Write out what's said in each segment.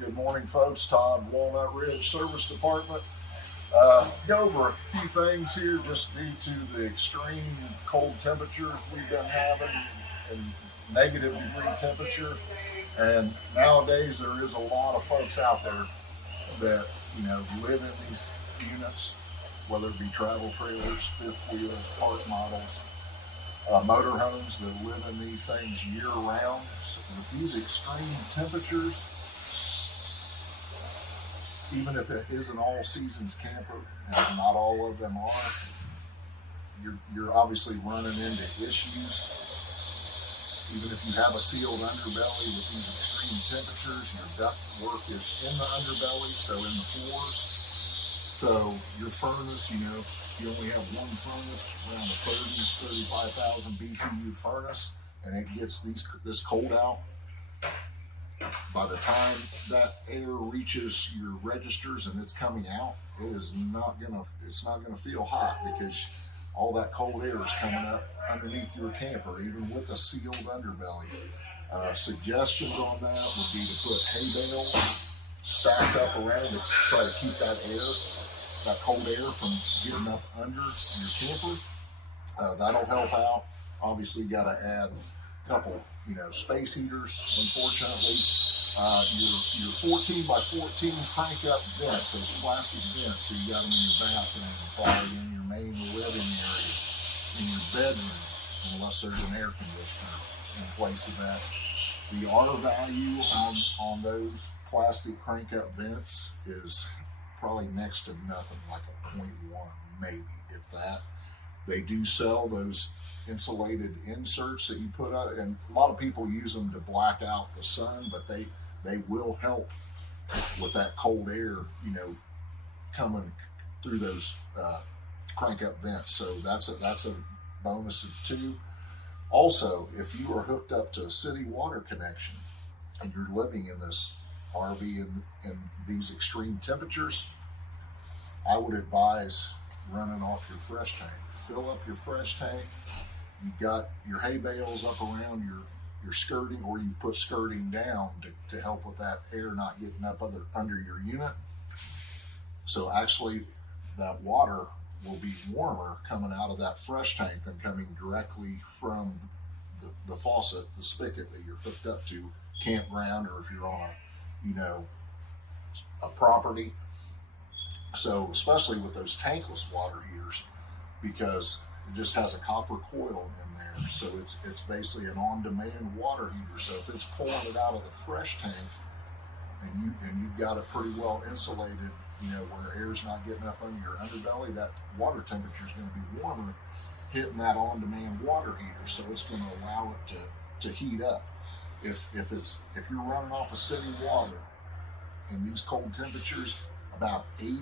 Good morning, folks. Todd, Walnut Ridge Service Department. Go over a few things here just due to the extreme cold temperatures we've been having and negative degree temperature. And nowadays there is a lot of folks out there that, live in these units, whether it be travel trailers, fifth wheels, park models, motorhomes that live in these things year round. So with these extreme temperatures, even if it is an all seasons camper, and not all of them are, you're obviously running into issues. Even if you have a sealed underbelly with these extreme temperatures, your duct work is in the underbelly, so in the floors. So your furnace, if you only have one furnace, around a 35,000 BTU furnace, and it gets this cold out, by the time that air reaches your registers and it's coming out, it's not gonna feel hot because all that cold air is coming up underneath your camper, even with a sealed underbelly. Suggestions on that would be to put hay bales stacked up around to try to keep that cold air from getting up under your camper. That'll help out. Obviously, you got to add a couple, space heaters. Unfortunately, your 14 by 14 crank up vents, those plastic vents, so you got them in your bathroom, probably in your main living area, in your bedroom, unless there's an air conditioner in place of that. The R value on those plastic crank up vents is probably next to nothing, like a 0.1, maybe, if that. They do sell those insulated inserts that you put out, and a lot of people use them to black out the sun, but they will help with that cold air, coming through those crank up vents. So that's a bonus too. Also, if you are hooked up to a city water connection and you're living in this RV in these extreme temperatures, I would advise running off your fresh tank. Fill up your fresh tank. You've got your hay bales up around your skirting, or you've put skirting down to help with that air not getting up under your unit. So actually that water will be warmer coming out of that fresh tank than coming directly from the faucet, the spigot that you're hooked up to, campground, or if you're on a property. So especially with those tankless water heaters, because it just has a copper coil in there, so it's basically an on-demand water heater. So if it's pulling it out of the fresh tank, and you've got it pretty well insulated, where air's not getting up under your underbelly, that water temperature is going to be warmer, hitting that on-demand water heater. So it's going to allow it to heat up. If you're running off of city water in these cold temperatures, about 80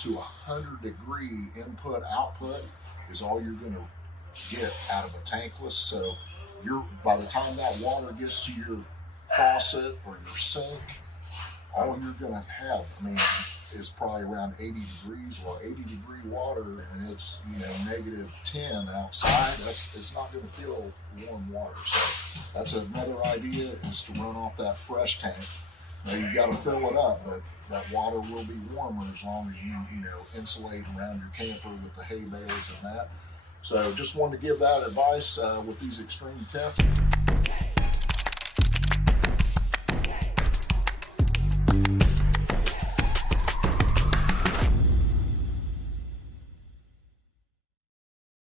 to 100 degree input output is all you're going to get out of a tankless. So by the time that water gets to your faucet or your sink, all you're going to have, is probably around 80 degrees. Well, 80 degree water, and it's negative 10 outside. It's not going to feel warm water. So that's another idea, is to run off that fresh tank. Now you've got to fill it up, but that water will be warmer as long as you insulate around your camper with the hay bales and that. So just wanted to give that advice with these extreme temps.